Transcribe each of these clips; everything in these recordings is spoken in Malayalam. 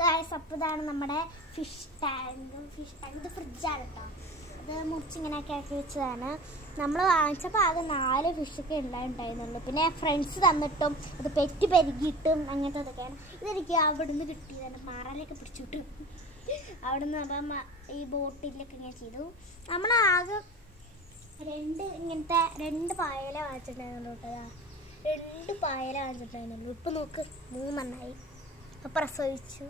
ഗൈസ്, അപ്പോൾ ഇതാണ് നമ്മുടെ ഫിഷ് ടാങ്ക്. ഇത് ഫ്രിഡ്ജാണ് കേട്ടോ. അത് മുറിച്ചിങ്ങനെയൊക്കെ ആക്കി വെച്ചതാണ്. നമ്മൾ വാങ്ങിച്ചപ്പോൾ ആകെ 4 ഫിഷൊക്കെ ഉണ്ടായിരുന്നുള്ളൂ. പിന്നെ ഫ്രണ്ട്സ് തന്നിട്ടും അത് പെറ്റ് പെരുകിയിട്ടും അങ്ങനത്തെ അതൊക്കെയാണ്. ഇതെനിക്ക് അവിടെ നിന്ന് കിട്ടിയതാണ്. പാറയിലൊക്കെ പിടിച്ചിട്ട് അവിടെ നിന്ന് അപ്പം ഈ ബോട്ടിലൊക്കെ ഇങ്ങനെ ചെയ്തു. നമ്മളാകെ 2 പായല വാങ്ങിച്ചിട്ടുണ്ടായിരുന്നു കേട്ടോ. 2 പായല വാങ്ങിച്ചിട്ടുണ്ടായിരുന്നുള്ളൂ. ഇപ്പം നോക്ക് 3 എണ്ണമായി. അപ്പം പ്രസവിച്ചു.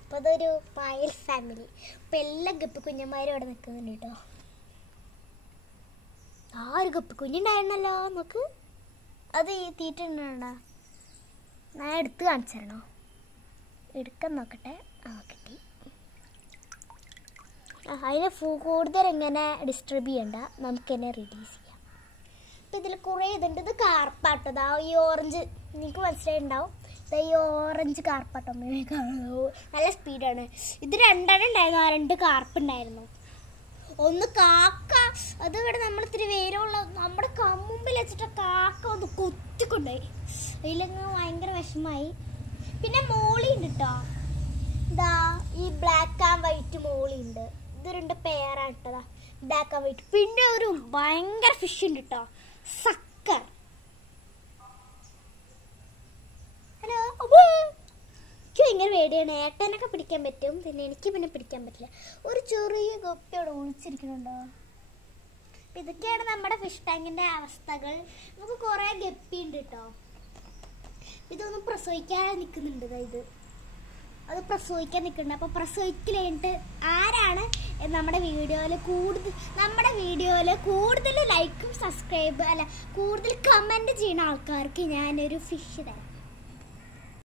അപ്പോൾ അതൊരു പായൽ ഫാമിലി. അപ്പം എല്ലാ ഗപ്പി കുഞ്ഞന്മാരും ഇവിടെ നിൽക്കുന്നുണ്ട് കേട്ടോ. ഒരു ഗപ്പി കുഞ്ഞുണ്ടായിരുന്നല്ലോ, നോക്ക്. അത് ഈ തീറ്റുണ്ടോ? ഞാൻ എടുത്ത് കാണിച്ചു തരണോ? എടുക്കാൻ നോക്കട്ടെ. കിട്ടി. അതിനെ കൂടുതൽ ഇങ്ങനെ ഡിസ്റ്റർബ് ചെയ്യണ്ട, നമുക്ക് തന്നെ റിലീസ് ചെയ്യാം. അപ്പം ഇതിൽ കുറേ ഇതുണ്ട്. ഇത് കാർപ്പാട്ടോ. ഈ ഓറഞ്ച് നിങ്ങൾക്ക് മനസ്സിലായിട്ടുണ്ടാവും. ഈ ഓറഞ്ച് കാർപ്പാട്ടോ. നല്ല സ്പീഡാണ്. ഇത് 2 എണ്ണം ഉണ്ടായിരുന്നു. 2 കാർപ്പ് ഉണ്ടായിരുന്നു. ഒന്ന് കാക്ക, അത് ഇവിടെ നമ്മൾ ഇത്തിരി വേരുള്ള നമ്മുടെ കമ്മുമ്പിൽ വെച്ചിട്ട് കാക്ക ഒന്ന് കൊത്തിക്കൊണ്ടുപോയി. അതിലങ്ങ് ഭയങ്കര വിഷമായി. പിന്നെ മോളി ഉണ്ട് കേട്ടോ. ഇതാ ഈ ബ്ലാക്ക് ആൻഡ് വൈറ്റ് മോളി ഉണ്ട്. ഇത് 2 പെയറാണ് കേട്ടതാ, ബ്ലാക്ക് ആൻഡ് വൈറ്റ്. പിന്നെ ഒരു ഭയങ്കര ഫിഷ് ഉണ്ട് കേട്ടോ, സക്കർ. ഹലോ. എനിക്ക് ഭയങ്കര പേടിയാണ്. ഏട്ടനൊക്കെ പിടിക്കാൻ പറ്റും, പിന്നെ എനിക്ക് പിന്നെ പിടിക്കാൻ പറ്റില്ല. ഒരു ചെറിയ ഗപ്പി അവിടെ ഒളിച്ചിരിക്കുന്നുണ്ടോ? അപ്പം ഇതൊക്കെയാണ് നമ്മുടെ ഫിഷ് ടാങ്കിൻ്റെ അവസ്ഥകൾ. നമുക്ക് കുറേ ഗപ്പി ഉണ്ട് കേട്ടോ. ഇതൊന്നും പ്രസവിക്കാതെ നിൽക്കുന്നുണ്ട്. അത് പ്രസവിക്കാൻ നിൽക്കുന്നുണ്ട്. അപ്പോൾ പ്രസവിക്കലായിട്ട് ആരാണ് നമ്മുടെ വീഡിയോയിൽ കൂടുതൽ ലൈക്കും സബ്സ്ക്രൈബ് കൂടുതൽ കമൻറ്റ് ചെയ്യുന്ന ആൾക്കാർക്ക് ഞാനൊരു ഫിഷ് തരാം.